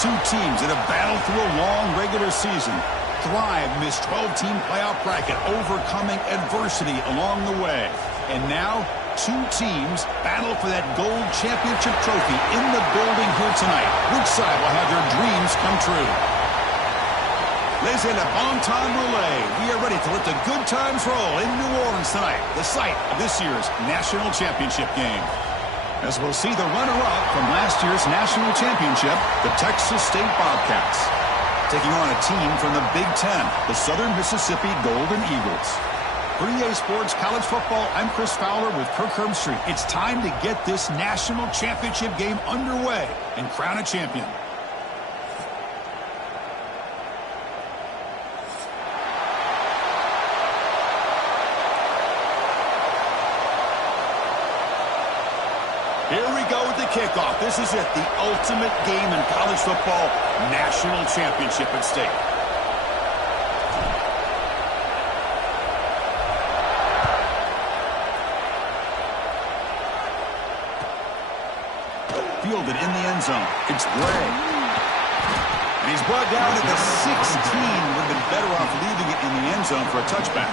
Two teams that have battled through a long regular season, thrived in this 12-team playoff bracket, overcoming adversity along the way. And now, two teams battle for that gold championship trophy in the building here tonight. Which side will have their dreams come true? Ladies and gentlemen, bon temps roulette. We are ready to let the good times roll in New Orleans tonight, the site of this year's national championship game. As we'll see the runner-up from last year's national championship, the Texas State Bobcats, taking on a team from the Big Ten, the Southern Mississippi Golden Eagles. For EASports College Football, I'm Chris Fowler with Kirk Herbstreit. It's time to get this national championship game underway and crown a champion. Here we go with the kickoff. This is it, the ultimate game in college football, national championship at stake. Fielded in the end zone. It's Gray. And he's brought down at the 16. Would have been better off leaving it in the end zone for a touchback.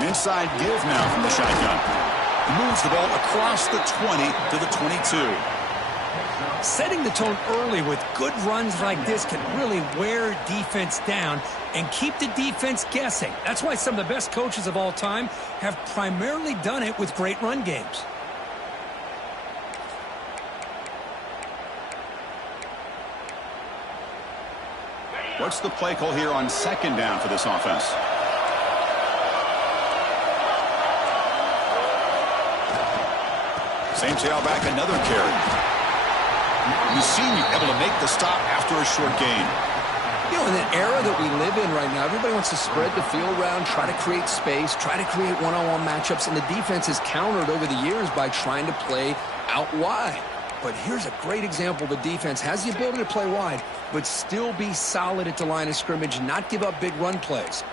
Inside give now from the shotgun. Moves the ball across the 20 to the 22. Setting the tone early with good runs like this can really wear defense down and keep the defense guessing. That's why some of the best coaches of all time have primarily done it with great run games. What's the play call here on second down for this offense? Same tailback, another carry. You see me able to make the stop after a short gain. You know, in the era that we live in right now, everybody wants to spread the field around, try to create space, try to create one-on-one matchups, and the defense has countered over the years by trying to play out wide. But here's a great example. The defense has the ability to play wide, but still be solid at the line of scrimmage, not give up big run plays.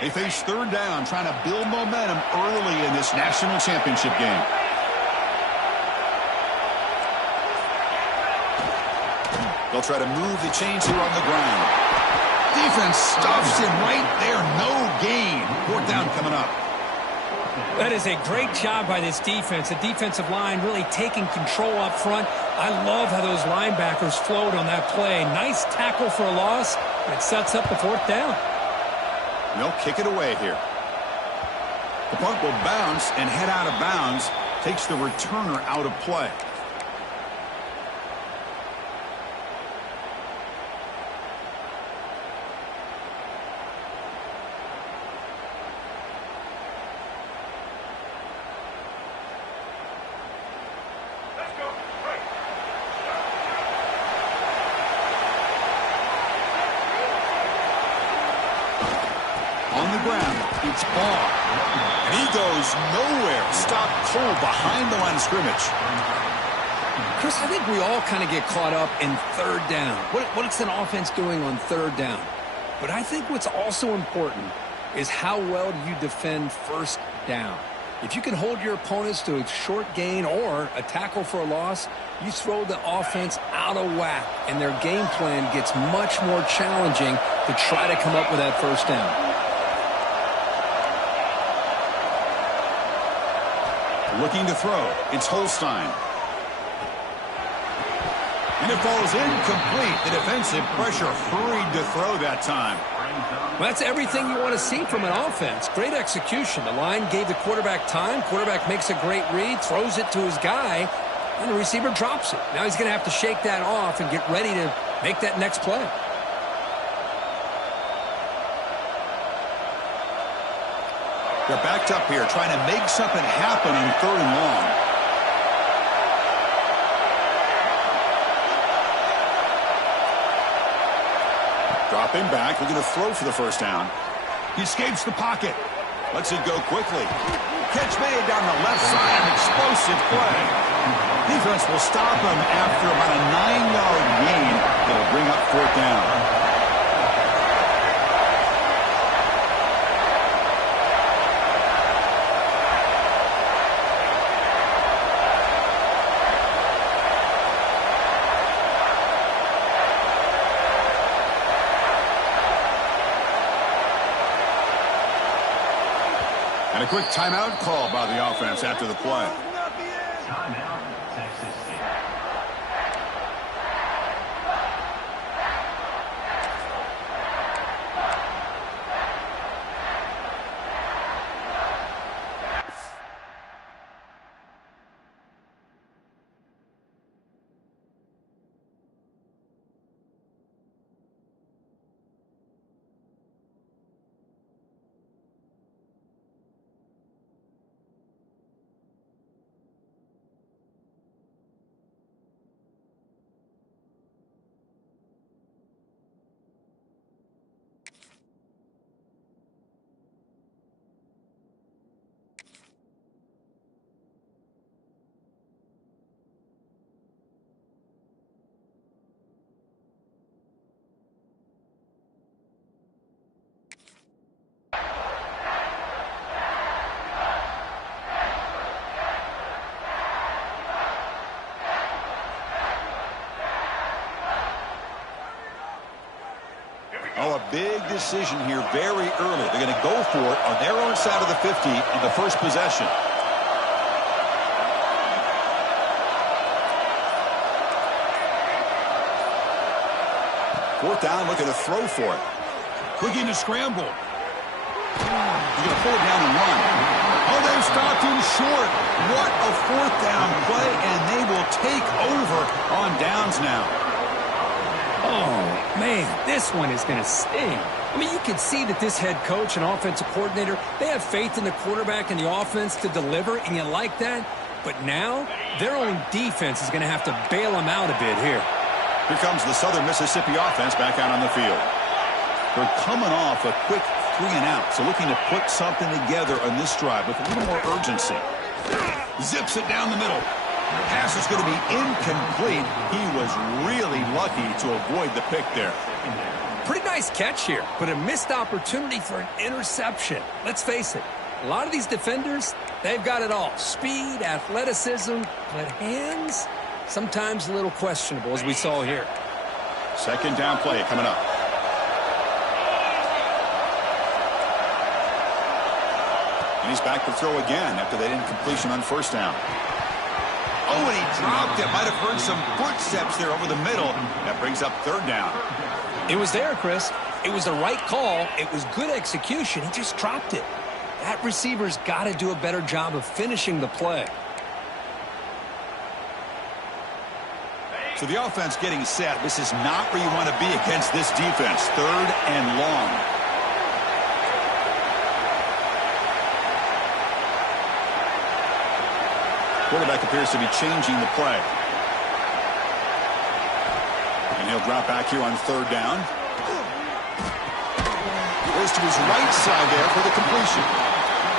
They face third down, trying to build momentum early in this national championship game. They'll try to move the chains here on the ground. Defense stuffs him right there. No gain. Fourth down coming up. That is a great job by this defense. The defensive line really taking control up front. I love how those linebackers flowed on that play. Nice tackle for a loss. It sets up the fourth down. They'll kick it away here. The punt will bounce and head out of bounds. Takes the returner out of play. It's Ball. And he goes nowhere. Stop cold behind the line of scrimmage. Chris, I think we all kind of get caught up in third down. What's an offense doing on third down? But I think what's also important is how well do you defend first down. If you can hold your opponents to a short gain or a tackle for a loss, you throw the offense out of whack, and their game plan gets much more challenging to try to come up with that first down. Looking to throw. It's Holstein. And it falls incomplete. The defensive pressure hurried to throw that time. Well, that's everything you want to see from an offense. Great execution. The line gave the quarterback time. Quarterback makes a great read, throws it to his guy, And the receiver drops it. Now he's going to have to shake that off and get ready to make that next play. They're backed up here trying to make something happen on 3rd and long. Dropping back, looking to throw for the first down. He escapes the pocket. Lets it go quickly. Catch made down the left side, an explosive play. Defense will stop him after about a 9-yard gain that'll bring up 4th down. And a quick timeout call by the offense after the play. Timeout, Texas State. Oh, a big decision here very early. They're going to go for it on their own side of the 50 on the first possession. Fourth down, looking to throw for it. Looking to scramble. He's going to pull it down and run. Oh, they've stopped him short. What a 4th down play, and they will take over on downs now. Oh, man, this one is going to sting. I mean, you can see that this head coach and offensive coordinator, they have faith in the quarterback and the offense to deliver, and you like that. But now, their own defense is going to have to bail them out a bit here. Here comes the Southern Mississippi offense back out on the field. They're coming off a quick 3-and-out, so looking to put something together on this drive with a little more urgency. Zips it down the middle. Pass is going to be incomplete. He was really lucky to avoid the pick there. Pretty nice catch here, but a missed opportunity for an interception. Let's face it, a lot of these defenders, they've got it all. Speed, athleticism, but hands, sometimes a little questionable, as we saw here. Second down play coming up. And he's back to throw again after that incompletion on first down. Oh, and he dropped it. Might have heard some footsteps there over the middle. That brings up 3rd down. It was there, Chris. It was the right call. It was good execution. He just dropped it. That receiver's got to do a better job of finishing the play. So the offense getting set. This is not where you want to be against this defense. 3rd and long. Quarterback appears to be changing the play. And he'll drop back here on 3rd down. Goes to his right side there for the completion.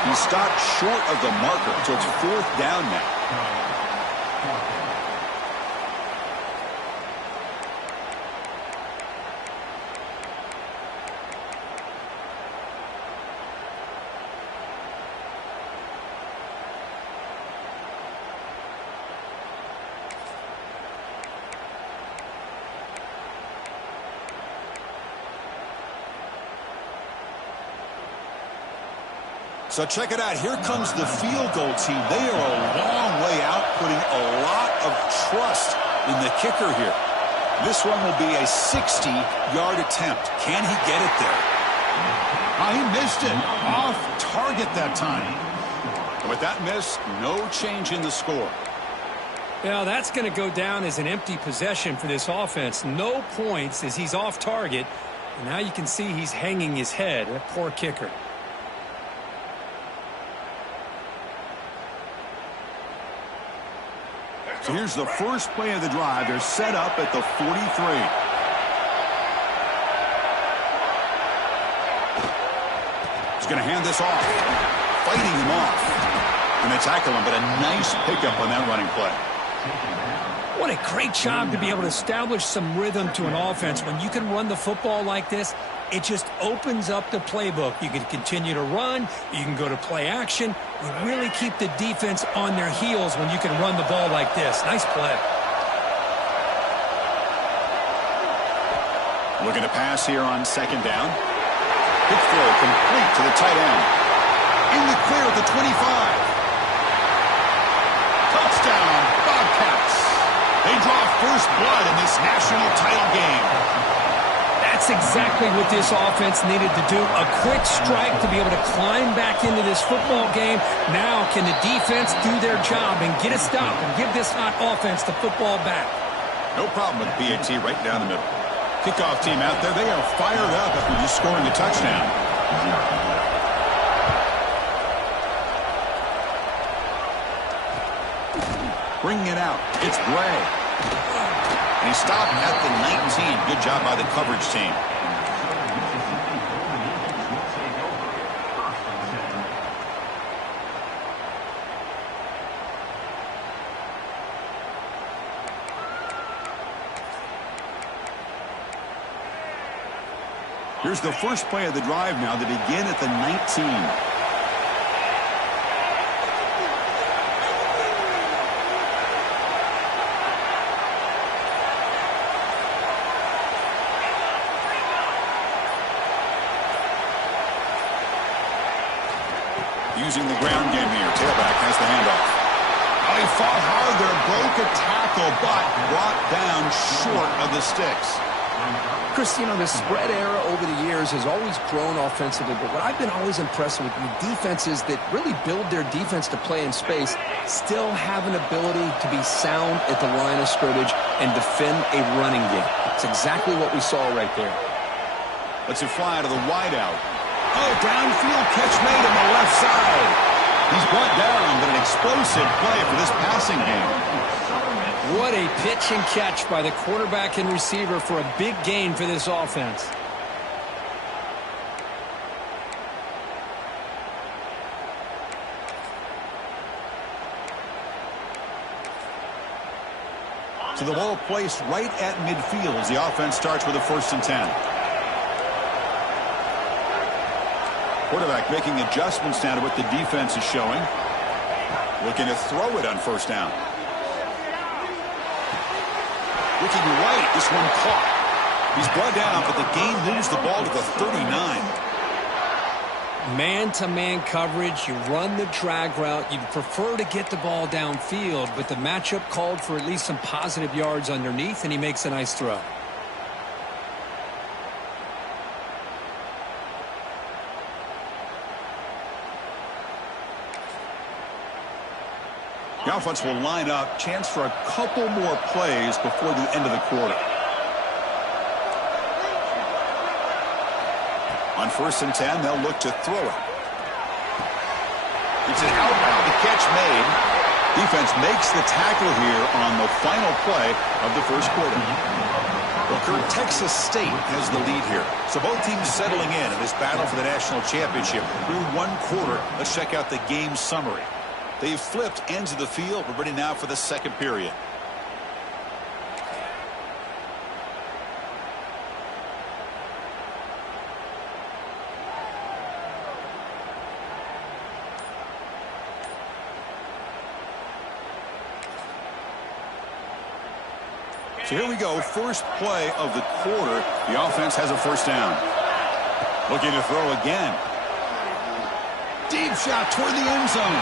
He stopped short of the marker, so it's 4th down now. So check it out. Here comes the field goal team. They are a long way out, putting a lot of trust in the kicker here. This one will be a 60-yard attempt. Can he get it there? He missed it. Off target that time. And with that miss, no change in the score. Well, that's going to go down as an empty possession for this offense. No points as he's off target. And now you can see he's hanging his head. A poor kicker. So here's the first play of the drive. They're set up at the 43. He's going to hand this off. Fighting him off. And they tackle him, but a nice pickup on that running play. What a great job to be able to establish some rhythm to an offense. When you can run the football like this, it just opens up the playbook. You can continue to run. You can go to play action. You really keep the defense on their heels when you can run the ball like this. Nice play. Looking to pass here on second down. Quick throw complete to the tight end. In the clear at the 25. Touchdown, Bobcats. They draw first blood in this national title game. That's exactly what this offense needed to do. A quick strike to be able to climb back into this football game. Now can the defense do their job and get a stop and give this hot offense the football back? No problem with PAT right down the middle. Kickoff team out there. They are fired up after just scoring a touchdown. Bringing it out. It's Bray. And he stopped at the 19. Good job by the coverage team. Here's the first play of the drive now to begin at the 19. Using the ground game here. Tailback has the handoff. Oh, he fought hard there. Broke a tackle, but brought down short of the sticks. Chris, you know, the spread era over the years has always grown offensively, but what I've been always impressed with defenses that really build their defense to play in space still have an ability to be sound at the line of scrimmage and defend a running game. It's exactly what we saw right there. Lets it fly to the wideout. Oh, downfield catch made on the left side. He's brought down, but an explosive play for this passing game. What a pitch and catch by the quarterback and receiver for a big gain for this offense. So the ball placed right at midfield as the offense starts with a 1st and 10. Quarterback making adjustments now to what the defense is showing. Looking to throw it on 1st down. Looking right, this one caught. He's brought down, but the game moves the ball to the 39. Man-to-man coverage, you run the drag route. You'd prefer to get the ball downfield, but the matchup called for at least some positive yards underneath, and he makes a nice throw. The offense will line up. Chance for a couple more plays before the end of the quarter. On 1st and 10, they'll look to throw it. It's an outbound. The catch made. Defense makes the tackle here on the final play of the 1st quarter. Well, Kurt, Texas State has the lead here. So both teams settling in this battle for the national championship. Through 1 quarter, let's check out the game summary. They've flipped ends of the field. We're ready now for the 2nd period. So here we go. First play of the quarter. The offense has a 1st down. Looking to throw again. Deep shot toward the end zone.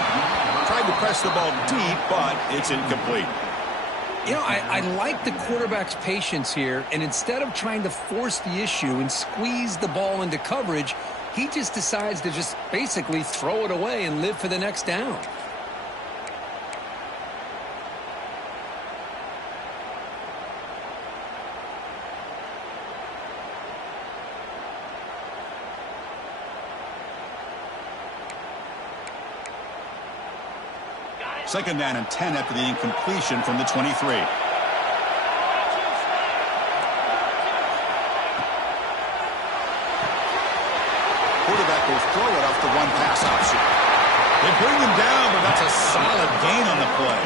Tried to press the ball deep, but it's incomplete. You know, I like the quarterback's patience here, and instead of trying to force the issue and squeeze the ball into coverage, he just decides to just basically throw it away and live for the next down. Second down and 10 after the incompletion from the 23. Quarterback will throw it off the one pass option. They bring him down, but that's a solid gain on the play.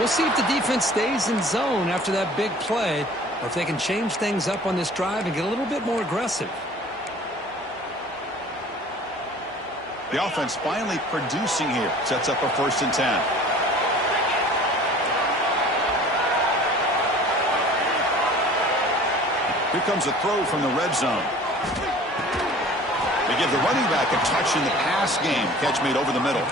We'll see if the defense stays in zone after that big play, or if they can change things up on this drive and get a little bit more aggressive. The offense finally producing here. Sets up a 1st and 10. Here comes a throw from the red zone. They give the running back a touch in the pass game. Catch made over the middle.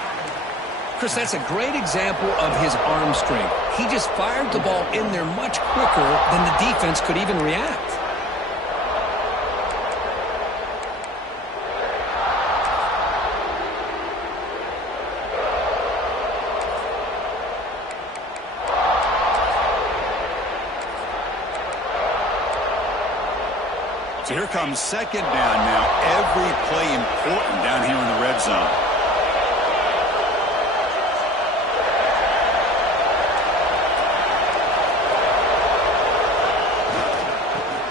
Chris, that's a great example of his arm strength. He just fired the ball in there much quicker than the defense could even react. So here comes second down now. Every play important down here in the red zone.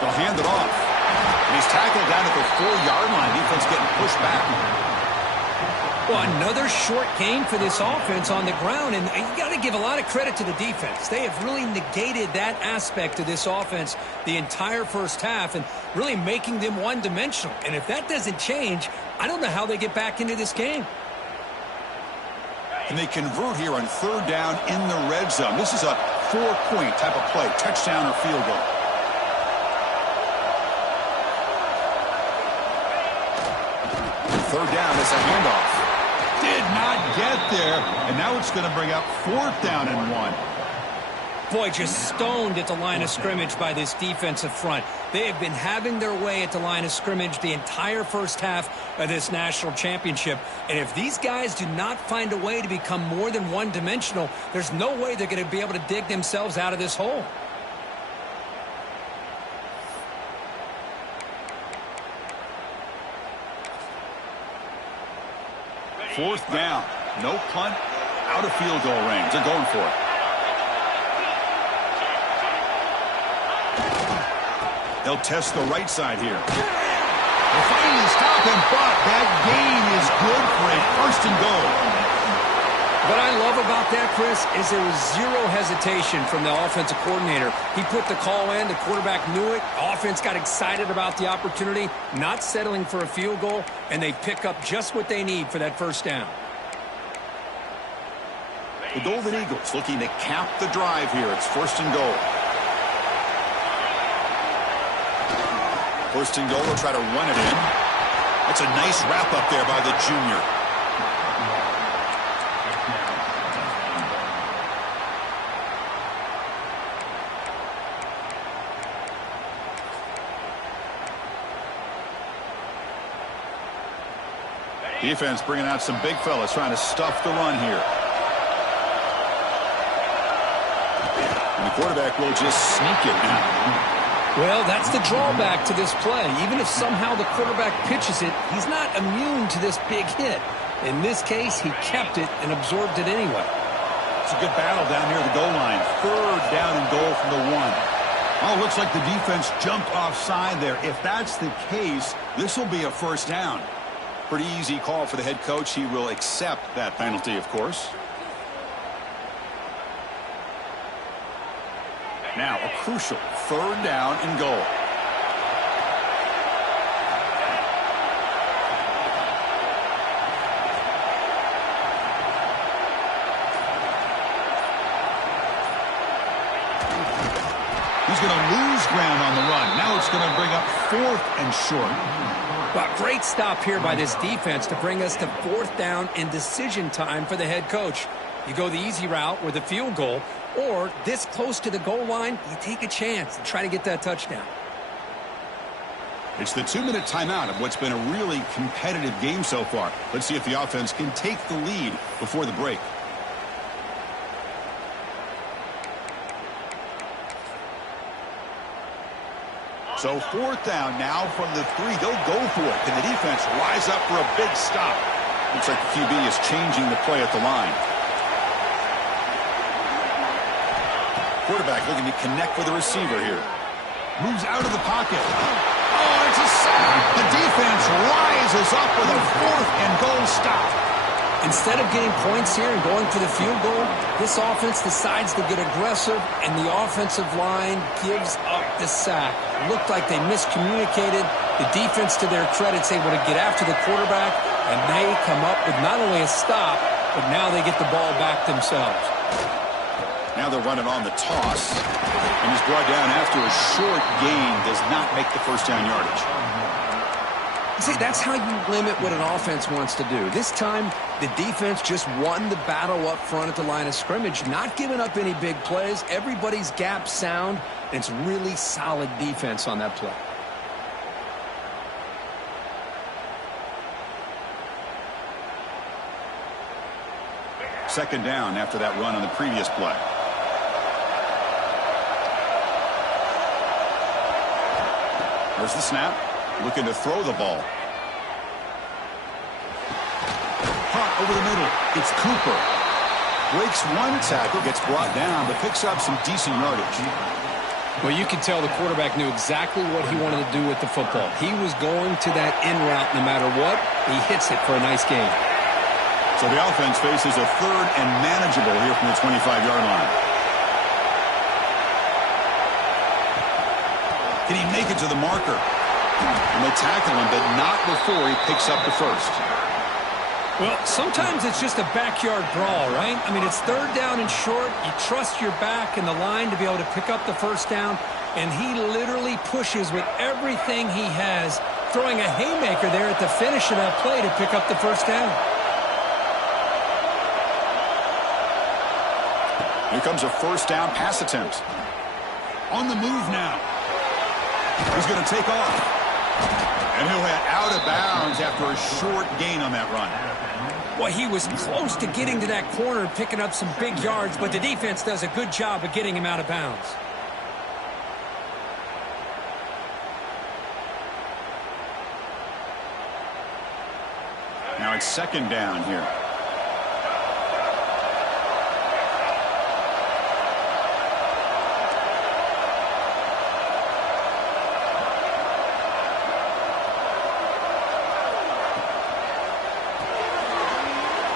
They'll hand it off. And he's tackled down at the 4-yard line. Defense getting pushed back. Well, another short gain for this offense on the ground, and you got to give a lot of credit to the defense. They have really negated that aspect of this offense the entire first half and really making them one-dimensional. And if that doesn't change, I don't know how they get back into this game. And they convert here on 3rd down in the red zone. This is a 4-point type of play, touchdown or field goal. Third down is a handoff. Did not get there, and now it's going to bring up 4th down and 1. Boy, just stoned at the line of scrimmage by this defensive front. They have been having their way at the line of scrimmage the entire first half of this national championship. And if these guys do not find a way to become more than one-dimensional, there's no way they're going to be able to dig themselves out of this hole. Fourth down. No punt. Out of field goal range. They're going for it. They'll test the right side here. They finally stop him, but that gain is good for a 1st and goal. What I love about that, Chris, is there was zero hesitation from the offensive coordinator. He put the call in. The quarterback knew it. Offense got excited about the opportunity, not settling for a field goal, and they pick up just what they need for that 1st down. The Golden Eagles looking to cap the drive here. It's 1st and goal. 1st and goal. They'll try to run it in. That's a nice wrap up there by the junior. Defense bringing out some big fellas trying to stuff the run here. And the quarterback will just sneak it now. Well, that's the drawback to this play. Even if somehow the quarterback pitches it, he's not immune to this big hit. In this case, he kept it and absorbed it anyway. It's a good battle down near the goal line. 3rd down and goal from the 1. Oh, looks like the defense jumped offside there. If that's the case, this will be a 1st down. Pretty easy call for the head coach. He will accept that penalty, of course. Now a crucial 3rd down and goal. He's going to lose ground on the run. Now it's going to bring up 4th and short. Well, great stop here by this defense to bring us to 4th down and decision time for the head coach. You go the easy route with a field goal, or this close to the goal line, you take a chance and try to get that touchdown. It's the 2-minute timeout of what's been a really competitive game so far. Let's see if the offense can take the lead before the break. So 4th down now from the 3. They'll go for it. Can the defense rise up for a big stop? Looks like the QB is changing the play at the line. quarterback looking to connect with the receiver here. Moves out of the pocket. Oh, it's a sack. The defense rises up with a 4th and goal stop. Instead of getting points here and going for the field goal, this offense decides to get aggressive, and the offensive line gives up the sack. Looked like they miscommunicated. The defense, to their credit, is able to get after the quarterback, and they come up with not only a stop, but now they get the ball back themselves. Now they're running on the toss, and he's brought down after a short gain. Does not make the first down yardage. See, that's how you limit what an offense wants to do. This time, the defense just won the battle up front at the line of scrimmage, not giving up any big plays. Everybody's gap sound, and it's really solid defense on that play. Second down after that run on the previous play. There's the snap. Looking to throw the ball. Punt over the middle. It's Cooper. Breaks one tackle, gets brought down, but picks up some decent yardage. Well, you can tell the quarterback knew exactly what he wanted to do with the football. He was going to that in route no matter what. He hits it for a nice gain. So the offense faces a 3rd and manageable here from the 25-yard line. Can he make it to the marker? And they tackle him, but not before he picks up the first. Well, sometimes it's just a backyard brawl, right? I mean, it's 3rd down and short. You trust your back and the line to be able to pick up the first down, and he literally pushes with everything he has, throwing a haymaker there at the finish of that play to pick up the first down. Here comes a first down pass attempt. On the move now. He's going to take off. And he'll head out of bounds after a short gain on that run. Well, he was close to getting to that corner, picking up some big yards, but the defense does a good job of getting him out of bounds. Now it's second down here.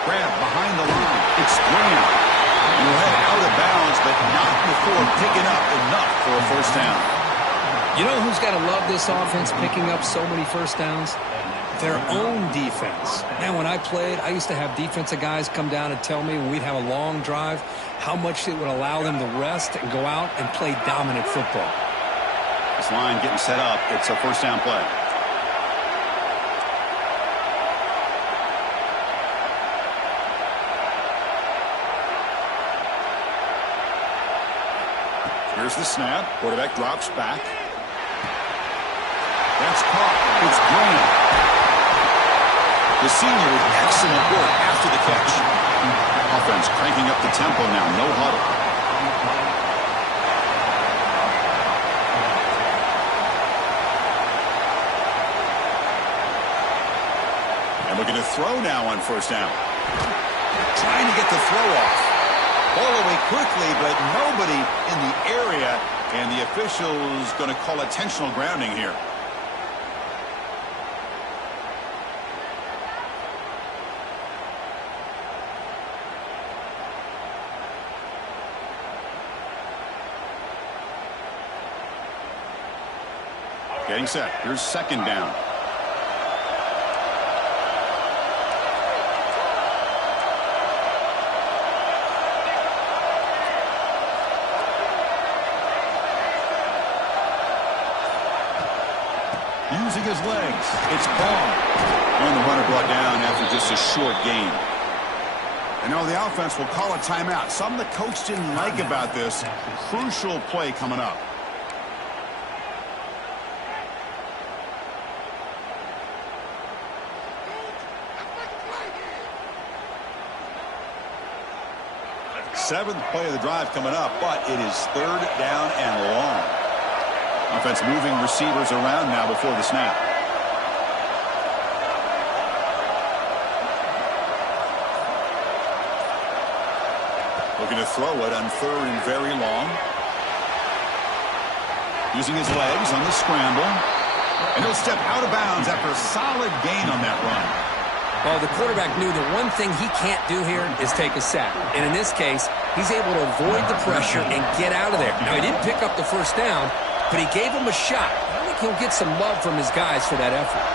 Grab behind the line. It's Graham. And he'll head out of bounds, but not before picking up enough for a first down. You know who's got to love this offense picking up so many first downs? Their own defense. Man, when I played, I used to have defensive guys come down and tell me when we'd have a long drive how much it would allow them to rest and go out and play dominant football. This line getting set up. It's a first down play. Here's the snap. Quarterback drops back. That's caught. It's Graham. The senior with excellent work after the catch. Offense cranking up the tempo now. No huddle. And looking to throw now on first down. Trying to get the throw off. Ball away quickly, but nobody in the area, and the official's going to call intentional grounding here. Getting set. Here's second down. Using his legs. It's Ball. And the runner brought down after just a short gain. And now the offense will call a timeout. Something the coach didn't like about this. Crucial play coming up. Seventh play of the drive coming up, but it is third down and long. Offense moving receivers around now before the snap. Looking to throw it on third and very long. Using his legs on the scramble. And he'll step out of bounds after a solid gain on that run. Well, the quarterback knew the one thing he can't do here is take a sack. And in this case, he's able to avoid the pressure and get out of there. Now, he didn't pick up the first down, but he gave him a shot. I think he'll get some love from his guys for that effort.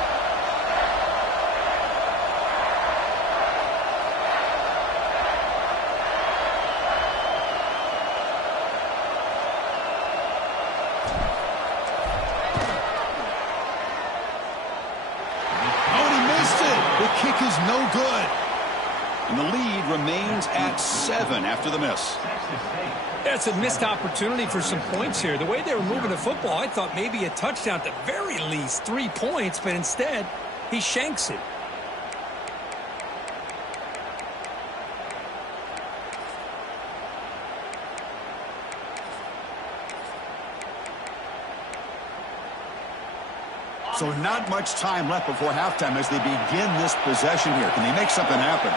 No good. And the lead remains at 7 after the miss. That's a missed opportunity for some points here. The way they were moving the football, I thought maybe a touchdown at the very least, 3 points, but instead, he shanks it. So not much time left before halftime as they begin this possession here. Can they make something happen?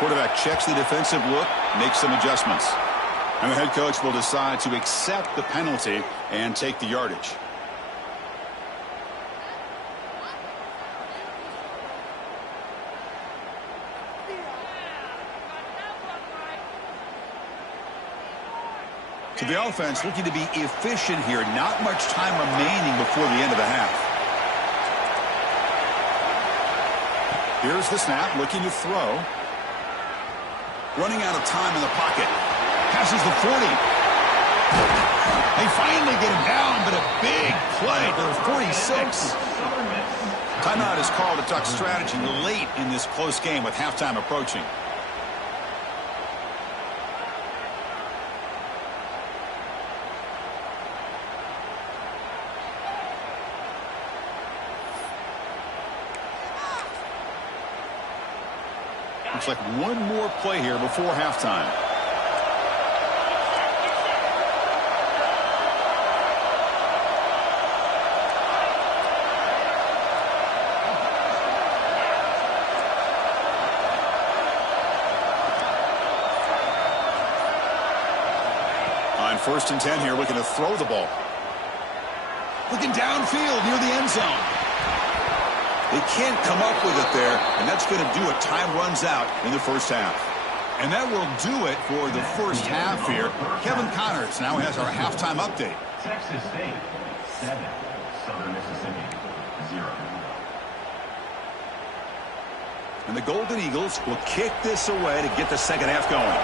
Quarterback checks the defensive look, makes some adjustments. And the head coach will decide to accept the penalty and take the yardage. So the offense looking to be efficient here. Not much time remaining before the end of the half. Here's the snap, looking to throw. Running out of time in the pocket. Passes the 40. They finally get him down, but a big play to the 46. Timeout is called to talk strategy late in this close game with halftime approaching. Looks like one more play here before halftime. On 1st and 10 here, looking to throw the ball. Looking downfield near the end zone. They can't come up with it there, and that's going to do it. Time runs out in the first half. And that will do it for the first half here. Kevin Connors now has our halftime update. Texas State, 7. Southern Mississippi, 0. And the Golden Eagles will kick this away to get the second half going.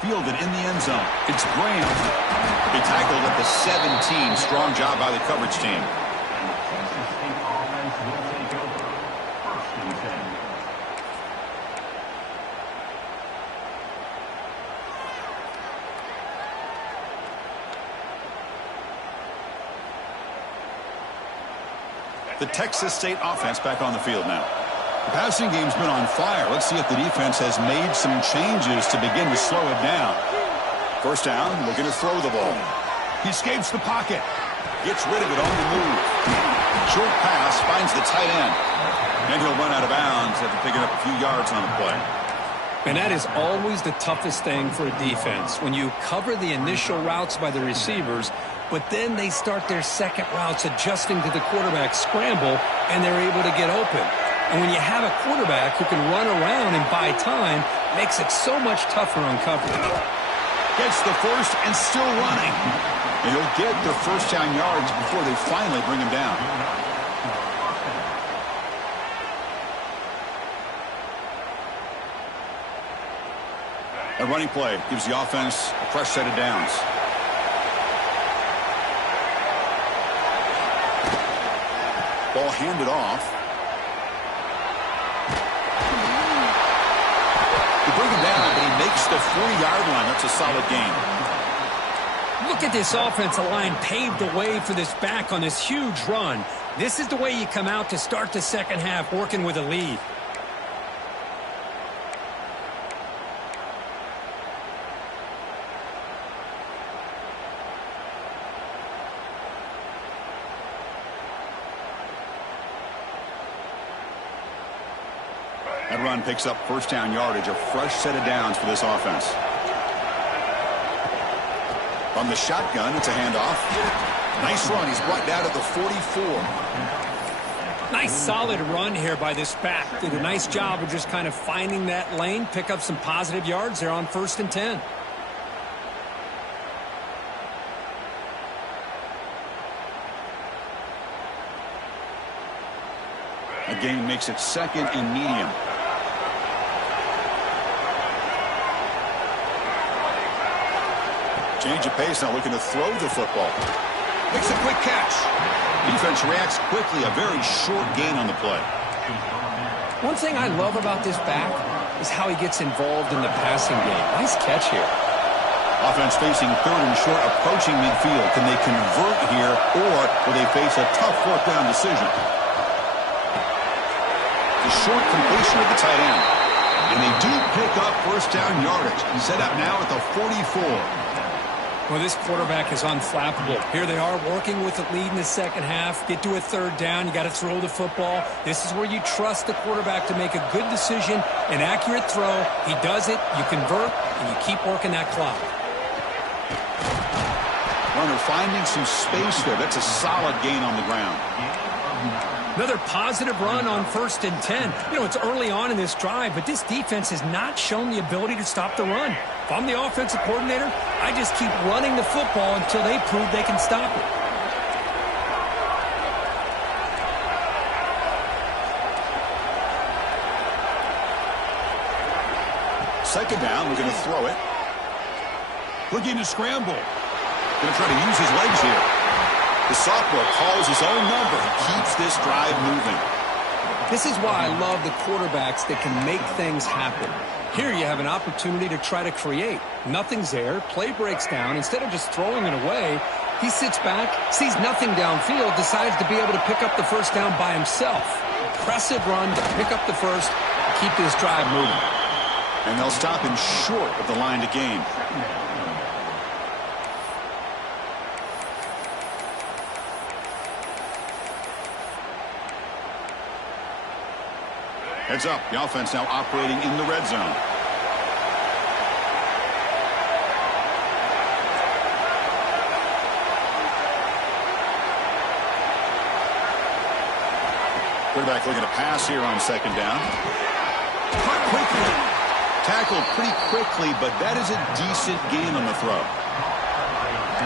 Fielded in the end zone. It's Graham. He tackled at the 17. Strong job by the coverage team. And the Texas State offense will take over. 1st and 10. The Texas State offense back on the field now. The passing game's been on fire. Let's see if the defense has made some changes to begin to slow it down. First down, looking to throw the ball. He escapes the pocket. Gets rid of it on the move. Short pass finds the tight end. And he'll run out of bounds after picking up a few yards on the play. And that is always the toughest thing for a defense. When you cover the initial routes by the receivers, but then they start their second routes adjusting to the quarterback scramble, and they're able to get open. And when you have a quarterback who can run around and buy time, makes it so much tougher on coverage. Gets the first and still running. And he'll get the first down yards before they finally bring him down. A running play gives the offense a fresh set of downs. Ball handed off. Bring him down, but he makes the 40-yard line. That's a solid gain. Look at this offensive line paved the way for this back on this huge run. This is the way you come out to start the second half working with a lead. That run picks up first down yardage, a fresh set of downs for this offense. From the shotgun, it's a handoff. Nice run. He's brought down to the 44. Nice solid run here by this back. Did a nice job of just kind of finding that lane, pick up some positive yards there on 1st and 10. A gain makes it 2nd and medium. Change of pace, now looking to throw the football. Makes a quick catch. Defense reacts quickly, a very short gain on the play. One thing I love about this back is how he gets involved in the passing game. Nice catch here. Offense facing 3rd and short, approaching midfield. Can they convert here, or will they face a tough 4th down decision? The short completion of the tight end. And they do pick up first down yardage. Set up now at the 44. Well, this quarterback is unflappable. Here they are working with the lead in the second half. Get to a 3rd down. You got to throw the football. This is where you trust the quarterback to make a good decision, an accurate throw. He does it, you convert, and you keep working that clock. Runner finding some space there. That's a solid gain on the ground. Another positive run on 1st and 10. You know, it's early on in this drive, but this defense has not shown the ability to stop the run. If I'm the offensive coordinator, I just keep running the football until they prove they can stop it. Second down, we're going to throw it. Looking to scramble. Going to try to use his legs here. The sophomore calls his own number. He keeps this drive moving. This is why I love the quarterbacks that can make things happen. Here you have an opportunity to try to create. Nothing's there. Play breaks down. Instead of just throwing it away, he sits back, sees nothing downfield, decides to be able to pick up the first down by himself. Impressive run to pick up the first, keep this drive moving. And they'll stop him short of the line to gain. Heads up, the offense now operating in the red zone. Quarterback looking to pass here on 2nd down. Caught quickly. Tackled pretty quickly, but that is a decent gain on the throw.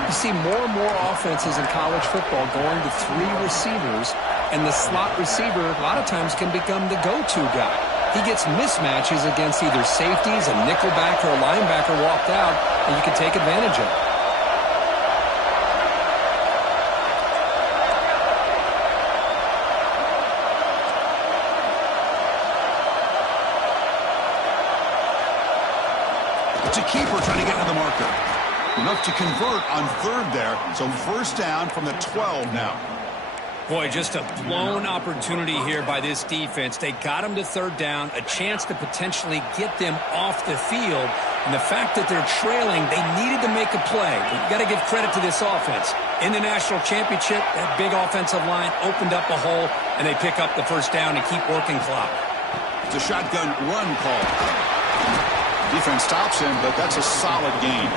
You see more and more offenses in college football going to 3 receivers, and the slot receiver a lot of times can become the go-to guy. He gets mismatches against either safeties, a nickelback, or a linebacker walked out, and you can take advantage of it. It's a keeper trying to get to the marker. Enough to convert on 3rd there, so first down from the 12 now. Boy, just a blown opportunity here by this defense. They got him to 3rd down, a chance to potentially get them off the field. And the fact that they're trailing, they needed to make a play. But you got to give credit to this offense. In the national championship, that big offensive line opened up a hole, and they pick up the first down and keep working clock. It's a shotgun run call. Defense stops him, but that's a solid gain.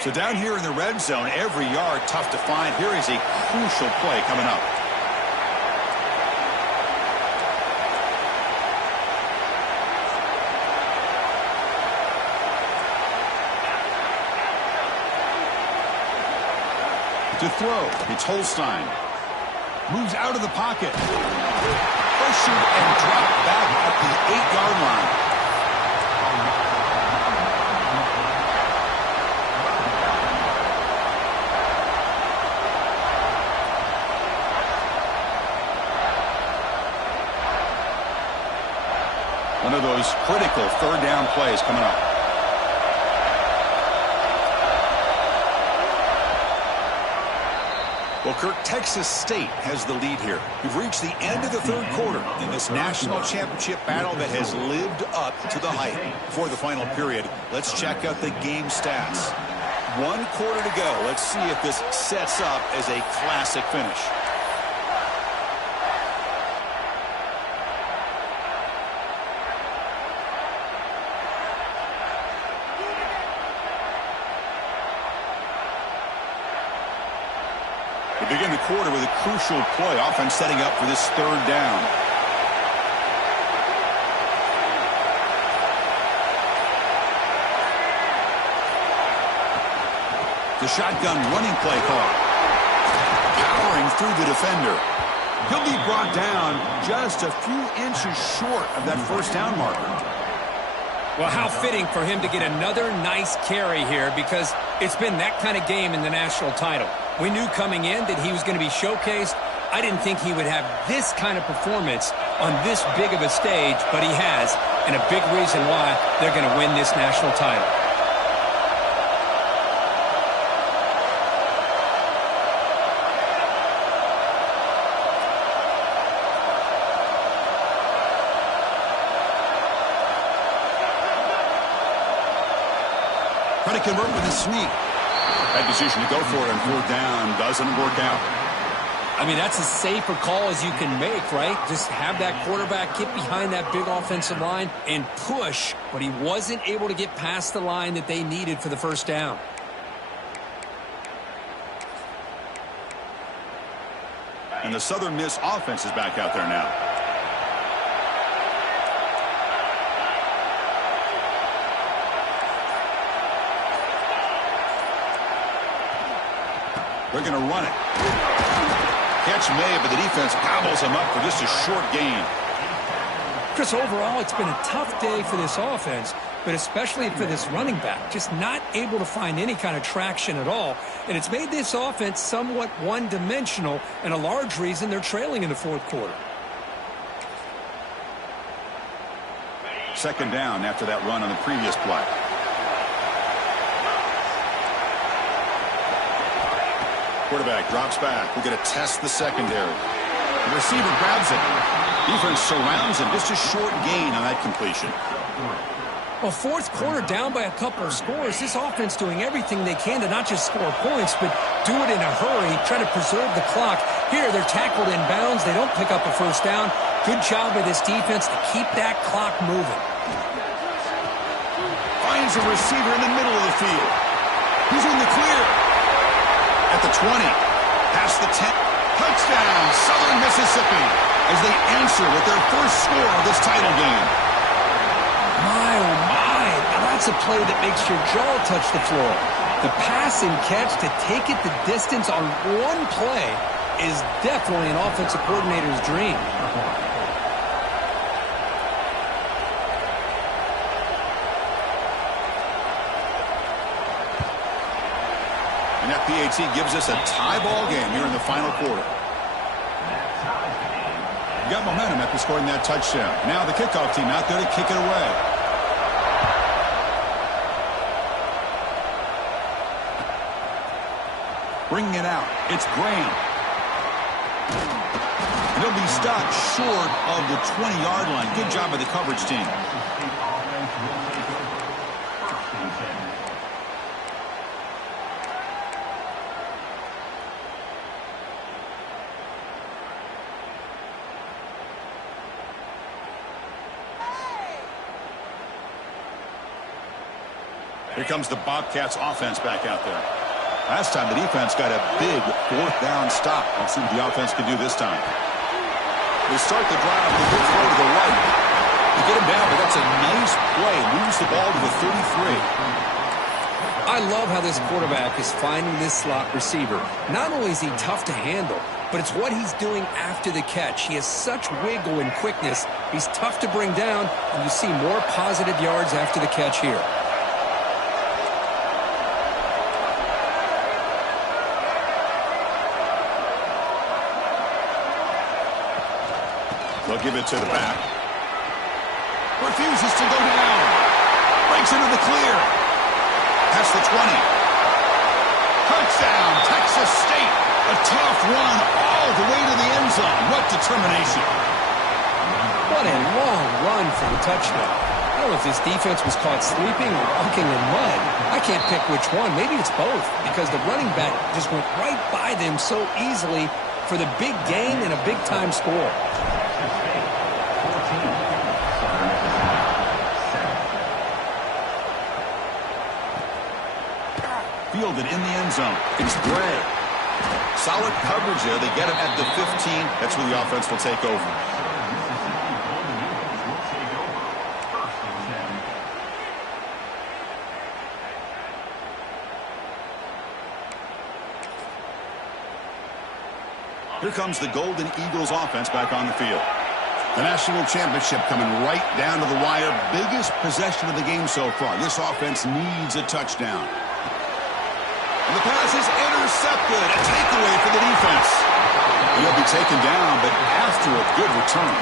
So down here in the red zone, every yard tough to find. Here is a crucial play coming up. To throw, it's Holstein. Moves out of the pocket. Pressured and dropped back at the 8-yard line. One of those critical 3rd down plays coming up. Well, Kirk, Texas State has the lead here. We've reached the end of the 3rd quarter in this national championship battle that has lived up to the hype. For the final period, let's check out the game stats. 1 quarter to go. Let's see if this sets up as a classic finish. We begin the quarter with a crucial play. Offense setting up for this 3rd down. The shotgun running play call. Powering through the defender. He'll be brought down just a few inches short of that 1st down marker. Well, how fitting for him to get another nice carry here, because it's been that kind of game in the national title. We knew coming in that he was going to be showcased. I didn't think he would have this kind of performance on this big of a stage, but he has, and a big reason why they're going to win this national title. Trying to convert with a sneak. That decision to go for it on 4th down doesn't work out. I mean, that's as safe a call as you can make, right? Just have that quarterback get behind that big offensive line and push, but he wasn't able to get past the line that they needed for the 1st down. And the Southern Miss offense is back out there now. They're going to run it. Catch made, but the defense gobbles him up for just a short gain. Chris, overall, it's been a tough day for this offense, but especially for this running back. Just not able to find any kind of traction at all. And it's made this offense somewhat one-dimensional, and a large reason they're trailing in the 4th quarter. 2nd down after that run on the previous play. Quarterback drops back. We're going to test the secondary. The receiver grabs it. Defense surrounds him. Just a short gain on that completion. Well, 4th quarter down by a couple of scores. This offense doing everything they can to not just score points, but do it in a hurry, try to preserve the clock. Here, they're tackled in bounds. They don't pick up a 1st down. Good job by this defense to keep that clock moving. Finds a receiver in the middle of the field. He's in the clear. At the 20, past the 10, touchdown, Southern Mississippi, as they answer with their 1st score of this title game. My, oh my, now that's a play that makes your jaw touch the floor. The pass and catch to take it the distance on one play is definitely an offensive coordinator's dream. And that PAT gives us a tie ball game here in the final quarter. You got momentum after scoring that touchdown. Now the kickoff team out there to kick it away. Bringing it out. It's Graham. And he'll be stopped short of the 20-yard line. Good job by the coverage team. Here comes the Bobcats offense back out there. Last time the defense got a big 4th down stop. Let's see what the offense can do this time. They start the drive with a good throw to the right. They get him down, but that's a nice play. Moves the ball to the 33. I love how this quarterback is finding this slot receiver. Not only is he tough to handle, but it's what he's doing after the catch. He has such wiggle and quickness. He's tough to bring down, and you see more positive yards after the catch here. They'll give it to the back. Refuses to go down. Breaks into the clear. Past the 20. Touchdown, Texas State. A tough run all the way to the end zone. What determination. What a long run for the touchdown. Well, if this defense was caught sleeping or walking in mud, I can't pick which one. Maybe it's both, because the running back just went right by them so easily for the big gain and a big-time score. Fielded in the end zone. It's Bray. Solid coverage there. They get him at the 15. That's where the offense will take over. Here comes the Golden Eagles offense back on the field. The national championship coming right down to the wire. Biggest possession of the game so far. This offense needs a touchdown. And the pass is intercepted. A takeaway for the defense. He'll be taken down, but after a good return.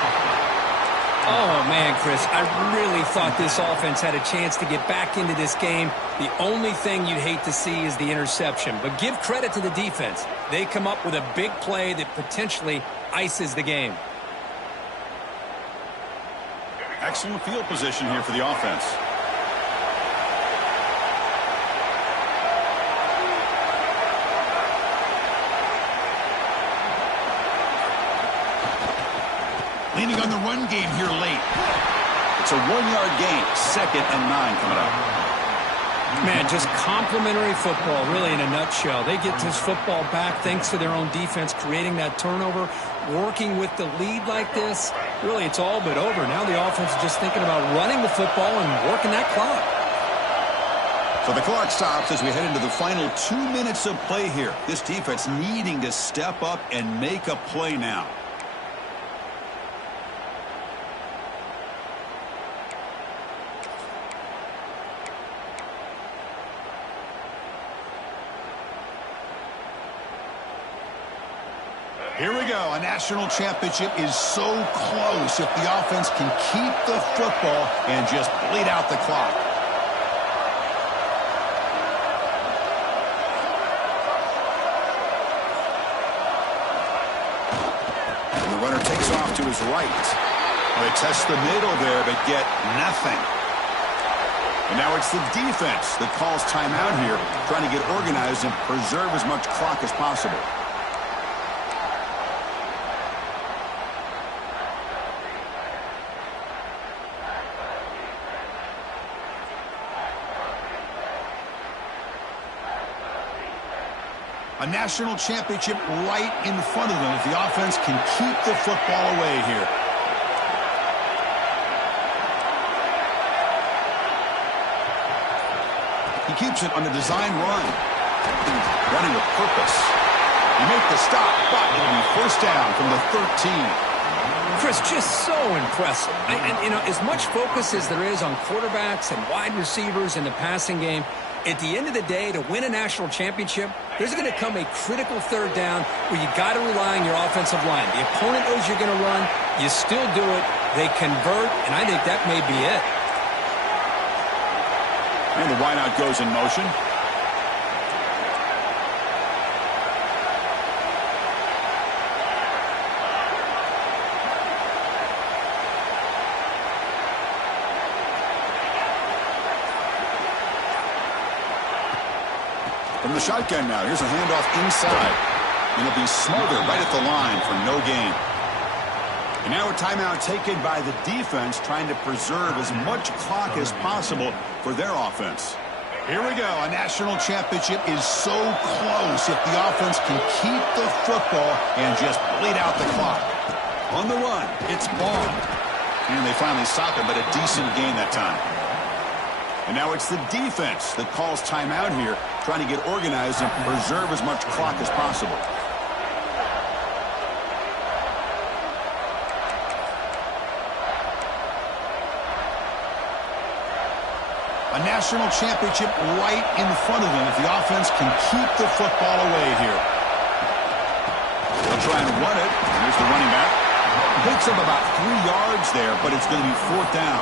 Oh, man, Chris, I really thought this offense had a chance to get back into this game. The only thing you'd hate to see is the interception. But give credit to the defense. They come up with a big play that potentially ices the game. Excellent field position here for the offense. Leaning on the run game here late. It's a 1-yard gain. 2nd and 9 coming up. Man, just complimentary football, really, in a nutshell. They get this football back thanks to their own defense, creating that turnover, working with the lead like this. Really, it's all but over. Now the offense is just thinking about running the football and working that clock. So the clock stops as we head into the final 2 minutes of play here. This defense needing to step up and make a play now. Here we go. A national championship is so close if the offense can keep the football and just bleed out the clock. And the runner takes off to his right. They test the middle there, but get nothing. And now it's the defense that calls timeout here, trying to get organized and preserve as much clock as possible. A national championship right in front of them if the offense can keep the football away here. He keeps it on the design run. Running with purpose. He makes the stop, but it'll be first down from the 13. Chris, just so impressive. And you know, as much focus as there is on quarterbacks and wide receivers in the passing game, at the end of the day, to win a national championship, there's going to come a critical 3rd down where you got to rely on your offensive line. The opponent knows you're going to run. You still do it. They convert, and I think that may be it. And the wideout goes in motion. From the shotgun now, here's a handoff inside. And it'll be smothered right at the line for no gain. And now a timeout taken by the defense, trying to preserve as much clock as possible for their offense. Here we go. A national championship is so close if the offense can keep the football and just bleed out the clock. On the run, it's Ball. And they finally stop it, but a decent gain that time. And now it's the defense that calls timeout here, trying to get organized and preserve as much clock as possible. A national championship right in front of them if the offense can keep the football away here. They'll try and run it. Here's the running back. Picks up about 3 yards there, but it's going to be 4th down.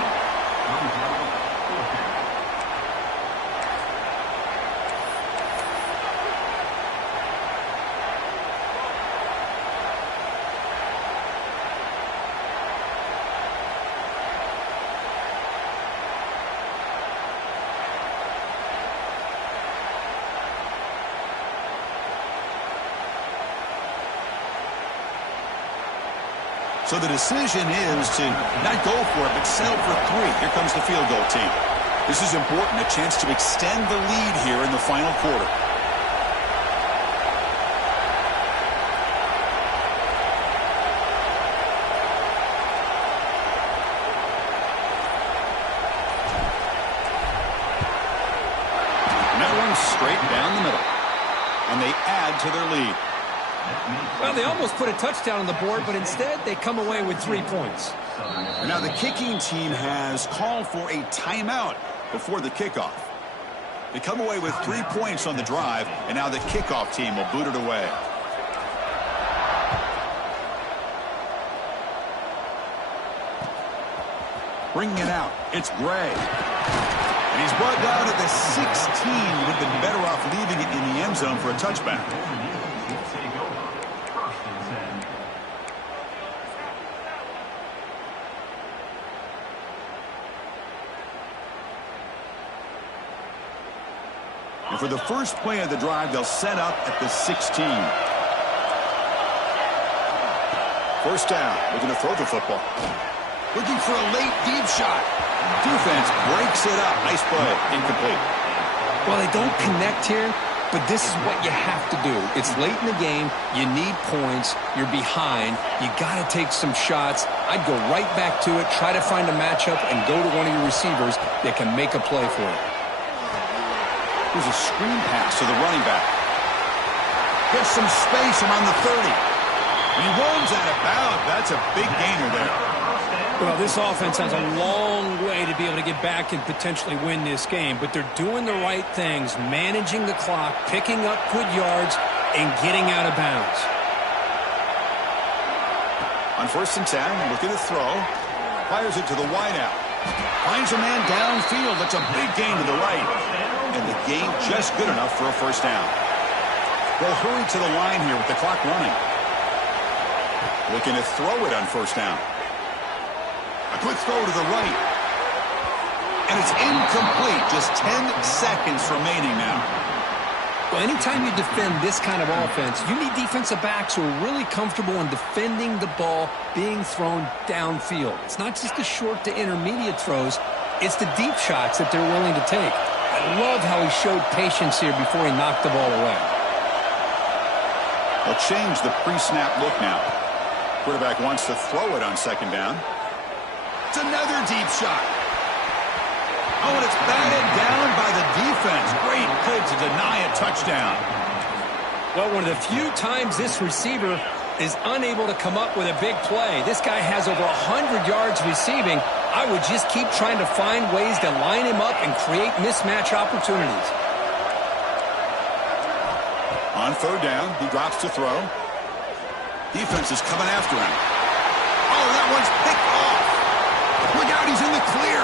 So the decision is to not go for it, but settle for 3. Here comes the field goal team. This is important, a chance to extend the lead here in the final quarter. And that one's straight down the middle. And they add to their lead. Well, they almost put a touchdown on the board, but instead they come away with 3 points. And now the kicking team has called for a timeout before the kickoff. They come away with 3 points on the drive, and now the kickoff team will boot it away. Bringing it out, it's Gray. And he's brought down at the 16. Would have been better off leaving it in the end zone for a touchback. And for the first play of the drive, they'll set up at the 16. First down, looking to throw the football. Looking for a late deep shot. Defense breaks it up. Nice play. Incomplete. Well, they don't connect here, but this is what you have to do. It's late in the game. You need points. You're behind. You got to take some shots. I'd go right back to it, try to find a matchup, and go to one of your receivers that can make a play for it. Here's a screen pass to the running back. Gets some space around the 30. He runs out of bounds. That's a big gainer there. Well, this offense has a long way to be able to get back and potentially win this game, but they're doing the right things, managing the clock, picking up good yards, and getting out of bounds. On 1st and 10, looking to throw. Fires it to the wideout. Finds a man downfield. That's a big gain to the right. And the gain just good enough for a first down. They'll hurry to the line here with the clock running. Looking to throw it on 1st down. A quick throw to the right. And it's incomplete. Just 10 seconds remaining now. Well, anytime you defend this kind of offense, you need defensive backs who are really comfortable in defending the ball being thrown downfield. It's not just the short to intermediate throws. It's the deep shots that they're willing to take. I love how he showed patience here before he knocked the ball away. They'll change the pre-snap look now. Quarterback wants to throw it on 2nd down. It's another deep shot. Oh, and it's batted down by the defense. Great play to deny a touchdown. Well, one of the few times this receiver is unable to come up with a big play. This guy has over 100 yards receiving. I would just keep trying to find ways to line him up and create mismatch opportunities. On 3rd down, he drops to throw. Defense is coming after him. Oh, that one's picked off. Look out, he's in the clear.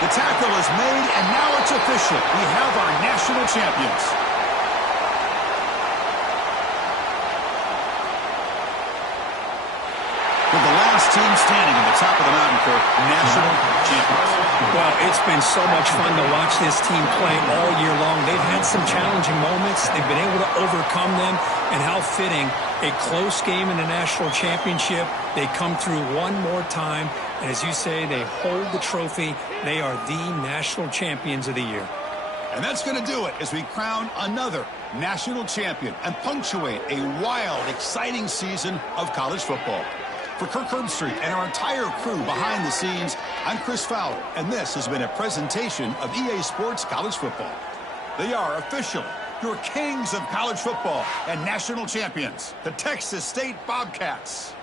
The tackle is made, and now it's official. We have our national champions. With the last team standing at the top of the mountain for national champions. Well, it's been so much fun to watch this team play all year long. They've had some challenging moments. They've been able to overcome them. And how fitting, a close game in the national championship. They come through one more time. And as you say, they hold the trophy. They are the national champions of the year. And that's going to do it as we crown another national champion and punctuate a wild, exciting season of college football. For Kirk Herbstreit and our entire crew behind the scenes, I'm Chris Fowler, and this has been a presentation of EA Sports College Football. They are officially your kings of college football and national champions, the Texas State Bobcats.